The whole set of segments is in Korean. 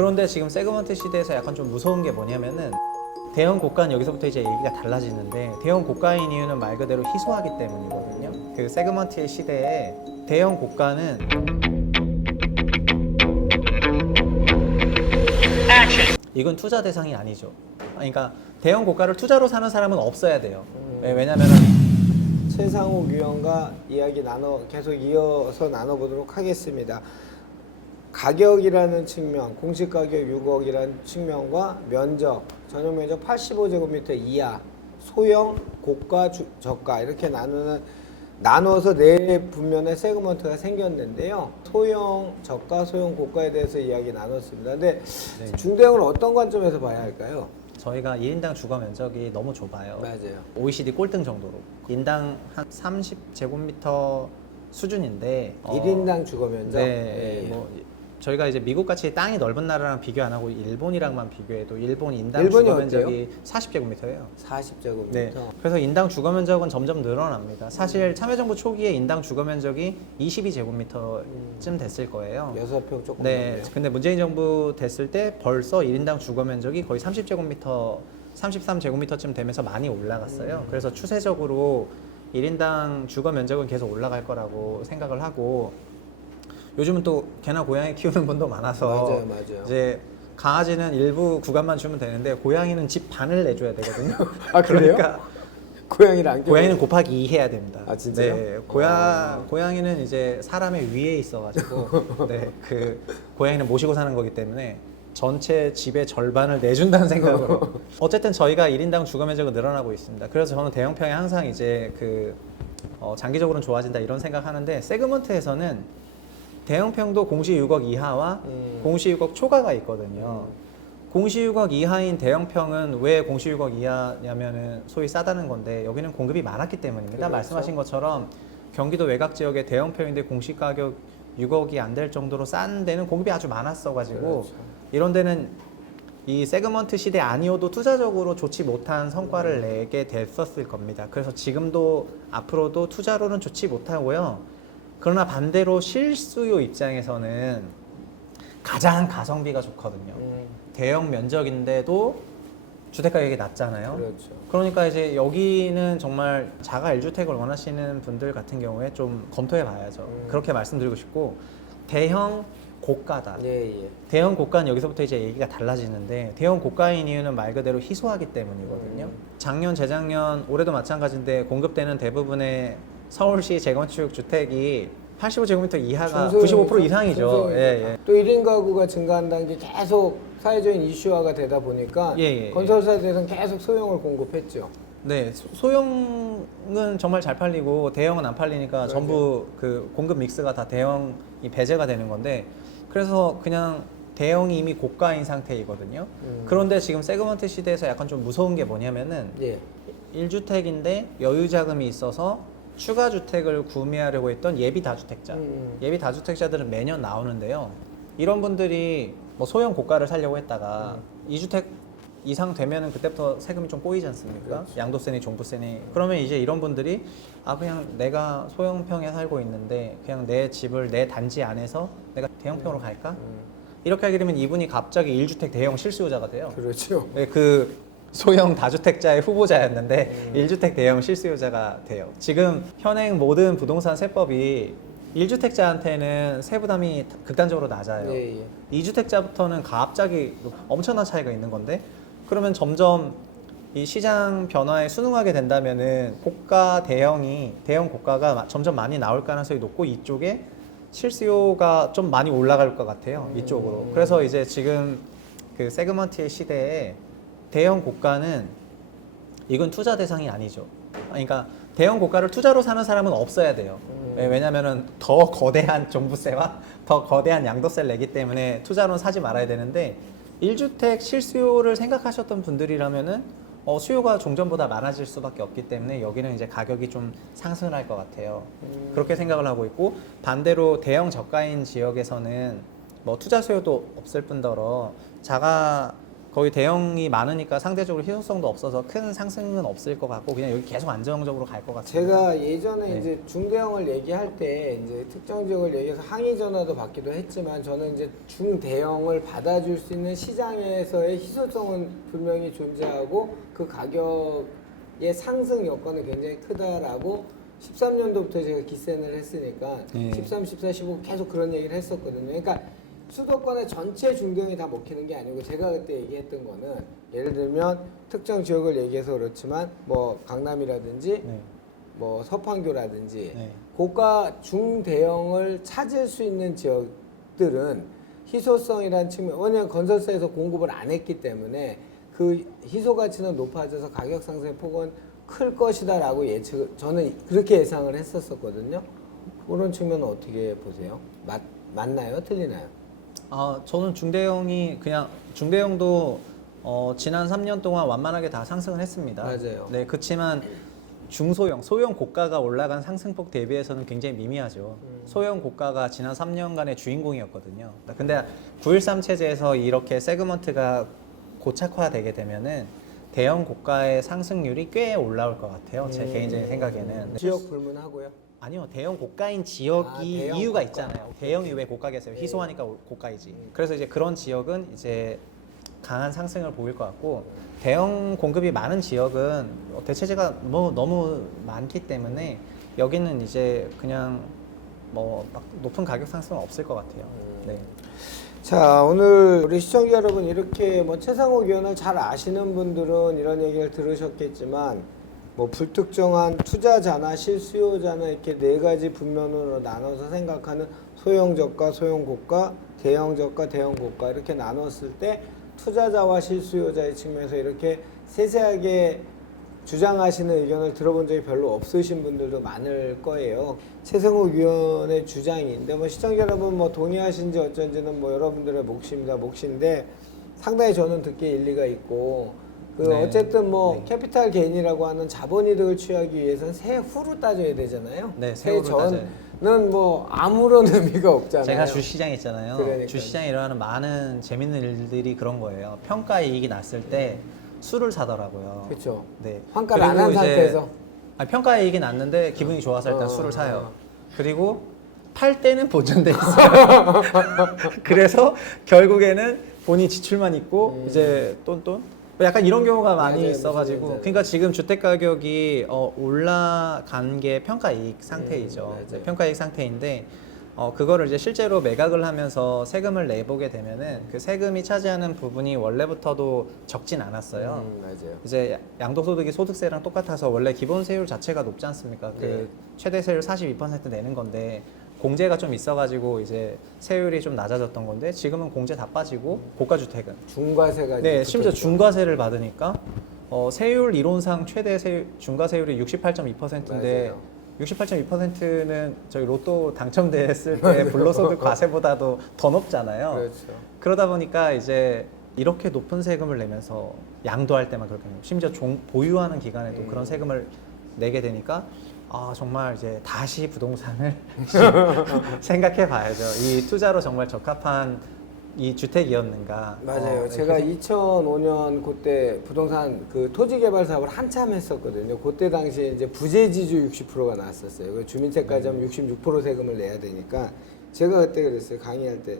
그런데 지금 세그먼트 시대에서 약간 좀 무서운 게 뭐냐면은 대형 고가는 여기서부터 이제 얘기가 달라지는데 대형 고가인 이유는 말 그대로 희소하기 때문이거든요. 그 세그먼트의 시대에 대형 고가는 이건 투자 대상이 아니죠. 그러니까 대형 고가를 투자로 사는 사람은 없어야 돼요. 왜냐면은 최상욱 위원과 이야기 계속 이어서 나눠보도록 하겠습니다. 가격이라는 측면, 공시 가격 6억이라는 측면과 면적, 전용 면적 85제곱미터 이하, 소형, 고가, 저가 이렇게 나눠서 네 분면의 세그먼트가 생겼는데요. 소형, 저가, 소형, 고가에 대해서 이야기 나눴습니다. 근데 네. 중대형을 어떤 관점에서 봐야 할까요? 저희가 1인당 주거 면적이 너무 좁아요. 맞아요. OECD 꼴등 정도로. 인당 한 30제곱미터 수준인데 1인당 주거 면적? 네, 예. 뭐 저희가 이제 미국같이 땅이 넓은 나라랑 비교 안 하고 일본이랑만 비교해도 일본 인당 일본이 주거 어때요? 면적이 40제곱미터예요. 40제곱미터. 네. 그래서 인당 주거 면적은 점점 늘어납니다. 사실 참여정부 초기에 인당 주거 면적이 22제곱미터쯤 됐을 거예요. 6평 조금 네. 넘네요. 근데 문재인 정부 됐을 때 벌써 1인당 주거 면적이 거의 30제곱미터, 33제곱미터쯤 되면서 많이 올라갔어요. 그래서 추세적으로 1인당 주거 면적은 계속 올라갈 거라고 생각을 하고 요즘은 또 개나 고양이 키우는 분도 많아서 맞아요. 이제 강아지는 일부 구간만 주면 되는데 고양이는 집 반을 내줘야 되거든요. 아, 그래요? 그러니까 고양이를 안 키우는 고양이는 곱하기 2 해야 됩니다. 아, 진짜요? 네, 아. 고양이는 이제 사람의 위에 있어가지고 네, 그 고양이는 모시고 사는 거기 때문에 전체 집의 절반을 내준다는 생각으로 어쨌든 저희가 1인당 주거 면적은 늘어나고 있습니다. 그래서 저는 대형평이 항상 이제 장기적으로는 좋아진다 이런 생각하는데 세그먼트에서는 대형평도 공시 6억 이하와 공시 6억 초과가 있거든요. 공시 6억 이하인 대형평은 왜 공시 6억 이하냐면은 소위 싸다는 건데 여기는 공급이 많았기 때문입니다. 그렇죠. 말씀하신 것처럼 경기도 외곽 지역의 대형평인데 공시 가격 6억이 안 될 정도로 싼 데는 공급이 아주 많았어가지고 그렇죠. 이런 데는 이 세그먼트 시대 아니어도 투자적으로 좋지 못한 성과를 내게 됐었을 겁니다. 그래서 지금도 앞으로도 투자로는 좋지 못하고요. 그러나 반대로 실수요 입장에서는 가장 가성비가 좋거든요. 대형 면적인데도 주택 가격이 낮잖아요. 그렇죠. 그러니까 이제 여기는 정말 자가 1주택을 원하시는 분들 같은 경우에 좀 검토해 봐야죠. 그렇게 말씀드리고 싶고 대형 고가다. 예. 대형 고가는 여기서부터 이제 얘기가 달라지는데 대형 고가인 이유는 말 그대로 희소하기 때문이거든요. 작년, 재작년, 올해도 마찬가지인데 공급되는 대부분의 서울시 재건축 주택이 85제곱미터 이하가 95% 이상이죠. 예. 또 1인 가구가 증가한다는 게 계속 사회적인 이슈화가 되다 보니까 예. 건설사들은 계속 소형을 공급했죠. 네, 소형은 정말 잘 팔리고 대형은 안 팔리니까 맞아요. 전부 그 공급 믹스가 다 대형이 배제가 되는 건데 그래서 그냥 대형이 이미 고가인 상태이거든요. 그런데 지금 세그먼트 시대에서 약간 좀 무서운 게 뭐냐면은 예. 1주택인데 여유 자금이 있어서 추가 주택을 구매하려고 했던 예비 다주택자. 예비 다주택자들은 매년 나오는데요. 이런 분들이 뭐 소형 고가를 살려고 했다가 2주택 이상 되면은 그때부터 세금이 좀 꼬이지 않습니까? 그렇죠. 양도세니 종부세니. 그러면 이제 이런 분들이 그냥 내가 소형평에 살고 있는데 그냥 내 집을 내 단지 안에서 내가 대형평으로 갈까? 이렇게 하게 되면 이분이 갑자기 1주택 대형 실수요자가 돼요. 그렇죠. 네, 그 소형 다주택자의 후보자였는데 1주택 대형 실수요자가 돼요. 지금 현행 모든 부동산 세법이 1주택자한테는 세부담이 극단적으로 낮아요. 예. 2주택자부터는 갑자기 엄청난 차이가 있는 건데 그러면 점점 이 시장 변화에 순응하게 된다면은 대형 고가가 점점 많이 나올 가능성이 높고 이쪽에 실수요가 좀 많이 올라갈 것 같아요. 이쪽으로. 그래서 이제 지금 그 세그먼트의 시대에 대형 고가는 이건 투자 대상이 아니죠. 그러니까 대형 고가를 투자로 사는 사람은 없어야 돼요. 왜냐면은 더 거대한 종부세와 더 거대한 양도세를 내기 때문에 투자로는 사지 말아야 되는데 1주택 실수요를 생각하셨던 분들이라면은 수요가 종전보다 많아질 수밖에 없기 때문에 여기는 이제 가격이 좀 상승을 할 것 같아요. 그렇게 생각을 하고 있고 반대로 대형 저가인 지역에서는 뭐 투자 수요도 없을 뿐더러 자가 거기 대형이 많으니까 상대적으로 희소성도 없어서 큰 상승은 없을 것 같고 그냥 여기 계속 안정적으로 갈 것 같아요. 제가 예전에 네. 이제 중대형을 얘기할 때 이제 특정 지역을 얘기해서 항의 전화도 받기도 했지만 저는 이제 중대형을 받아줄 수 있는 시장에서의 희소성은 분명히 존재하고 그 가격의 상승 여건은 굉장히 크다라고 13년도부터 제가 기센을 했으니까 네. 13, 14, 15 계속 그런 얘기를 했었거든요. 그러니까 수도권의 전체 중대형이 다 먹히는 게 아니고 제가 그때 얘기했던 거는 예를 들면 특정 지역을 얘기해서 그렇지만 뭐 강남이라든지 네. 뭐 서판교라든지 네. 고가 중대형을 찾을 수 있는 지역들은 희소성이라는 측면, 왜냐하면 건설사에서 공급을 안 했기 때문에 그 희소 가치는 높아져서 가격 상승의 폭은 클 것이다라고 저는 그렇게 예상을 했었거든요. 그런 측면은 어떻게 보세요? 맞나요? 틀리나요? 저는 중대형도 지난 3년 동안 완만하게 다 상승을 했습니다. 맞아요. 네, 그렇지만 소형 고가가 올라간 상승폭 대비해서는 굉장히 미미하죠. 소형 고가가 지난 3년간의 주인공이었거든요. 근데 9.13 체제에서 이렇게 세그먼트가 고착화되게 되면은 대형 고가의 상승률이 꽤 올라올 것 같아요. 제 개인적인 생각에는. 지역 불문하고요. 아니요, 대형 고가인 지역이 대형 이유가 고가. 있잖아요. 대형이 왜 고가겠어요? 희소하니까 고가이지. 그래서 이제 그런 지역은 이제 강한 상승을 보일 것 같고, 대형 공급이 많은 지역은 대체재가 뭐 너무 많기 때문에 여기는 이제 그냥 뭐 막 높은 가격 상승은 없을 것 같아요. 네. 자, 오늘 우리 시청자 여러분 이렇게 뭐 최상욱 의원을 잘 아시는 분들은 이런 얘기를 들으셨겠지만 뭐 불특정한 투자자나 실수요자나 이렇게 네 가지 분면으로 나눠서 생각하는 소형 저가, 소형 고가, 대형 저가, 대형 고가 이렇게 나눴을 때 투자자와 실수요자의 측면에서 이렇게 세세하게 주장하시는 의견을 들어본 적이 별로 없으신 분들도 많을 거예요. 최승욱 위원의 주장인데 뭐 시청자 여러분 뭐 동의하신지 어쩐지는 뭐 여러분들의 몫인데 상당히 저는 듣기에 일리가 있고 네. 어쨌든 뭐 네. 캐피탈 게인이라고 하는 자본이득을 취하기 위해서는 세후로 따져야 되잖아요. 네, 세후로 세전은 뭐 아무런 의미가 없잖아요. 제가 주시장 있잖아요. 그러니까요. 주시장에 일어나는 많은 재밌는 일들이 그런 거예요. 평가 이익이 났을 때 술을 사더라고요. 그렇죠. 네. 환가를 안 그리고 한 이제 상태에서 평가 이익이 났는데 기분이 좋아서 일단 술을 사요. 그리고 팔 때는 보존돼 있어요. 그래서 결국에는 본인 지출만 있고 이제 똔똔 약간 이런 경우가 많이 맞아요. 있어가지고 맞아요. 그러니까 지금 주택 가격이 올라간 게 평가 이익 상태이죠. 맞아요. 평가 이익 상태인데 그거를 이제 실제로 매각을 하면서 세금을 내보게 되면은 그 세금이 차지하는 부분이 원래부터도 적진 않았어요. 맞아요. 이제 양도소득이 소득세랑 똑같아서 원래 기본 세율 자체가 높지 않습니까? 네. 그 최대 세율 42% 내는 건데 공제가 좀 있어가지고 이제 세율이 좀 낮아졌던 건데 지금은 공제 다 빠지고 고가주택은 중과세가 네 이제 심지어 붙었죠. 중과세를 받으니까 세율 이론상 최대 중과세율이 68.2%인데 맞아요. 68.2%는 저희 로또 당첨됐을 때 불로소득 과세보다도 더 높잖아요. 그렇죠. 그러다 보니까 이제 이렇게 높은 세금을 내면서 양도할 때만 그렇게 내고 심지어 보유하는 기간에도 그런 세금을 내게 되니까 정말 이제 다시 부동산을 생각해 봐야죠. 이 투자로 정말 적합한 이 주택이었는가. 맞아요. 네, 제가 그래서 2005년 그때 부동산 그 토지 개발 사업을 한참 했었거든요. 그때 당시에 이제 부재지주 60%가 나왔었어요. 그 주민세까지 하면 66% 세금을 내야 되니까 제가 그때 그랬어요. 강의할 때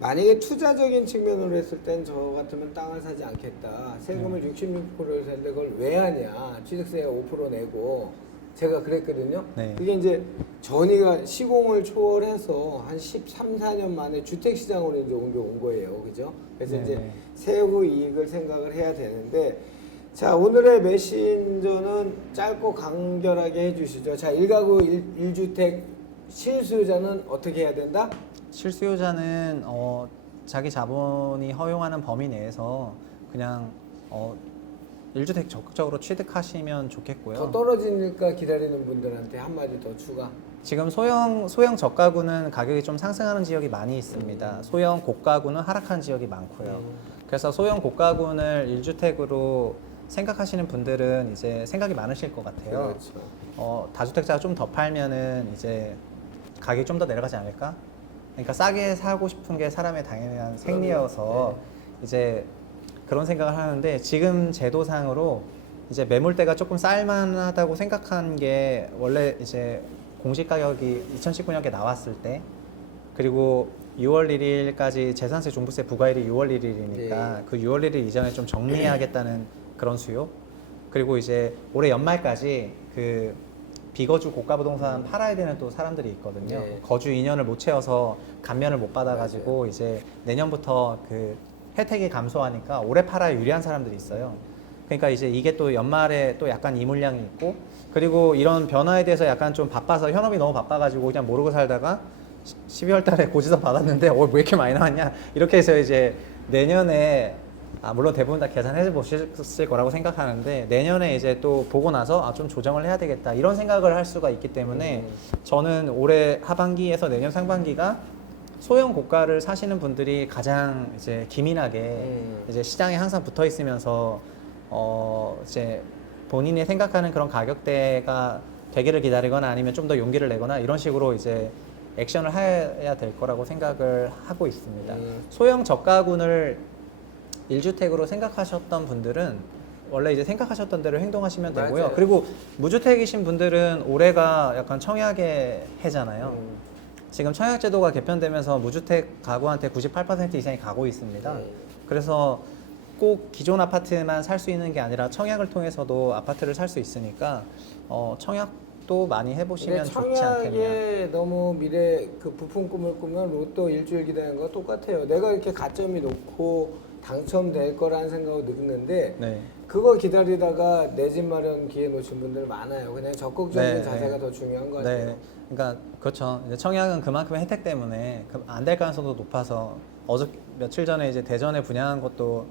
만약에 투자적인 측면으로 했을 땐 저 같으면 땅을 사지 않겠다. 세금을 66%를 세는데 그걸 왜 하냐. 취득세가 5% 내고 제가 그랬거든요. 네. 그게 이제 전이가 시공을 초월해서 한 13, 14년 만에 주택시장으로 이제 옮겨온 거예요. 그죠? 그래서 네. 이제 세후 이익을 생각을 해야 되는데 자, 오늘의 메신저는 짧고 간결하게 해주시죠. 자, 1가구 1주택 실수요자는 어떻게 해야 된다? 실수요자는 자기 자본이 허용하는 범위 내에서 그냥 1주택 적극적으로 취득하시면 좋겠고요. 더 떨어지니까 기다리는 분들한테 한마디 더 추가. 지금 소형 저가구는 가격이 좀 상승하는 지역이 많이 있습니다. 소형 고가구는 하락하는 지역이 많고요. 그래서 소형 고가구를 1주택으로 생각하시는 분들은 이제 생각이 많으실 것 같아요. 그렇죠. 다주택자가 좀 더 팔면은 이제 가격이 좀 더 내려가지 않을까? 그러니까 싸게 사고 싶은 게 사람의 당연한 생리여서 이제 그런 생각을 하는데 지금 제도상으로 이제 매물대가 조금 쌀만하다고 생각한 게 원래 이제 공시 가격이 2019년에 나왔을 때 그리고 6월 1일까지 재산세 종부세 부과일이 6월 1일이니까 그 6월 1일 이전에 좀 정리하겠다는 그런 수요. 그리고 이제 올해 연말까지 그 비거주 고가 부동산 팔아야 되는 또 사람들이 있거든요. 네. 거주 2년을 못 채워서 감면을 못 받아가지고 이제 내년부터 그 혜택이 감소하니까 올해 팔아야 유리한 사람들이 있어요. 그러니까 이제 이게 또 연말에 또 약간 이 물량이 있고 그리고 이런 변화에 대해서 약간 좀 바빠서 현업이 너무 바빠가지고 그냥 모르고 살다가 12월 달에 고지서 받았는데 왜 이렇게 많이 나왔냐 이렇게 해서 이제 내년에 물론 대부분 다 계산해 보셨을 거라고 생각하는데 내년에 이제 또 보고 나서 좀 조정을 해야 되겠다 이런 생각을 할 수가 있기 때문에 저는 올해 하반기에서 내년 상반기가 소형 고가를 사시는 분들이 가장 이제 기민하게 이제 시장에 항상 붙어 있으면서 이제 본인이 생각하는 그런 가격대가 되기를 기다리거나 아니면 좀 더 용기를 내거나 이런 식으로 이제 액션을 해야 될 거라고 생각을 하고 있습니다. 소형 저가군을 1주택으로 생각하셨던 분들은 원래 이제 생각하셨던 대로 행동하시면 되고요. 맞아요. 그리고 무주택이신 분들은 올해가 약간 청약의 해잖아요. 지금 청약제도가 개편되면서 무주택 가구한테 98% 이상이 가고 있습니다. 그래서 꼭 기존 아파트만 살 수 있는 게 아니라 청약을 통해서도 아파트를 살 수 있으니까 청약도 많이 해보시면 좋지 않겠냐. 청약에 너무 미래 그 부푼 꿈을 꾸면 로또 일주일 기다리는 거 똑같아요. 내가 이렇게 가점이 높고 당첨될 거라는 생각을 느꼈는데 네. 그거 기다리다가 내 집 마련 기회 놓친 분들 많아요. 그냥 적극적인 네, 자세가 네. 더 중요한 것 같아요. 네, 그러니까 그렇죠. 이제 청약은 그만큼의 혜택 때문에 안 될 가능성도 높아서 며칠 전에 이제 대전에 분양한 것도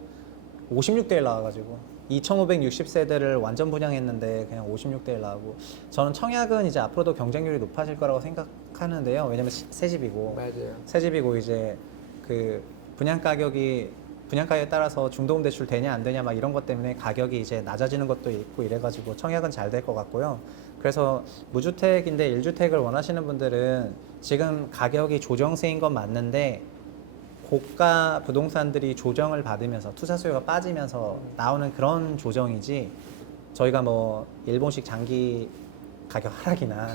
56대1 나와가지고 2,560세대를 완전 분양했는데 그냥 56대1 나오고 저는 청약은 이제 앞으로도 경쟁률이 높아질 거라고 생각하는데요. 왜냐면 새 집이고 맞아요. 새 집이고 이제 그 분양가에 따라서 중도금 대출 되냐 안 되냐 막 이런 것 때문에 가격이 이제 낮아지는 것도 있고 이래가지고 청약은 잘 될 것 같고요. 그래서 무주택인데 1주택을 원하시는 분들은 지금 가격이 조정세인 건 맞는데 고가 부동산들이 조정을 받으면서 투자 수요가 빠지면서 나오는 그런 조정이지 저희가 뭐 일본식 장기 가격 하락이나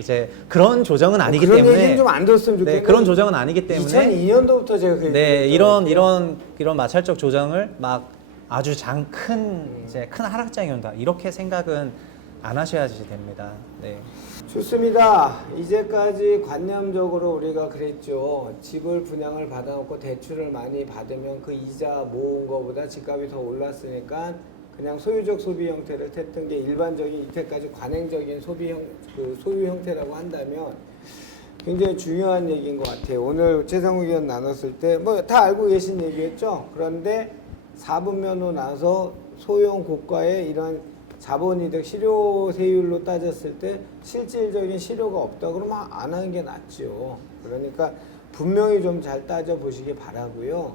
이제 그런 조정은 아니기 그런 때문에 얘기는 좀 안 들었으면 좋겠는데 네, 그런 조정은 아니기 때문에 2002년도부터 제가 그 네, 얘기했죠. 이런 마찰적 조정을 막 아주 큰 하락장이 온다. 이렇게 생각은 안 하셔야지 됩니다. 네. 좋습니다. 이제까지 관념적으로 우리가 그랬죠. 집을 분양을 받아놓고 대출을 많이 받으면 그 이자 모은 거보다 집값이 더 올랐으니까 그냥 소유적 소비 형태를 택한 게 일반적인 이때까지 관행적인 소유 형태라고 한다면 굉장히 중요한 얘기인 것 같아요. 오늘 최상욱 의원 나눴을 때 뭐 다 알고 계신 얘기였죠. 그런데 4분면으로 나서 소형 고가의 이런 자본이득 실효세율로 따졌을 때 실질적인 실효가 없다 그러면 안 하는 게 낫죠. 그러니까 분명히 좀 잘 따져 보시기 바라고요.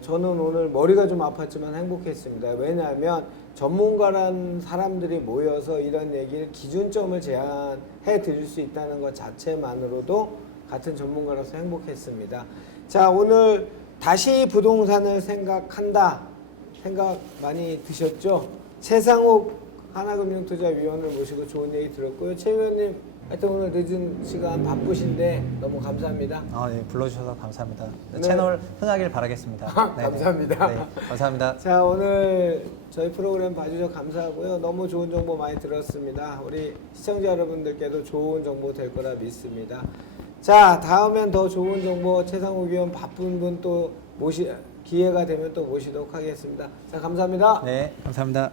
저는 오늘 머리가 좀 아팠지만 행복했습니다. 왜냐하면 전문가란 사람들이 모여서 이런 얘기를 기준점을 제안해 드릴 수 있다는 것 자체만으로도 같은 전문가로서 행복했습니다. 자, 오늘 다시 부동산을 생각한다 생각 많이 드셨죠? 최상욱 하나금융투자위원을 모시고 좋은 얘기 들었고요. 최 의원님 하여튼 오늘 늦은 시간 바쁘신데 너무 감사합니다. 네, 불러주셔서 감사합니다. 네. 채널 흥하길 바라겠습니다. 네네. 감사합니다. 네, 감사합니다. 자, 오늘 저희 프로그램 봐주셔서 감사하고요. 너무 좋은 정보 많이 들었습니다. 우리 시청자 여러분들께도 좋은 정보 될 거라 믿습니다. 자, 다음엔 더 좋은 정보 최상욱 의원 바쁜 분 또 기회가 되면 또 모시도록 하겠습니다. 자, 감사합니다. 네, 감사합니다.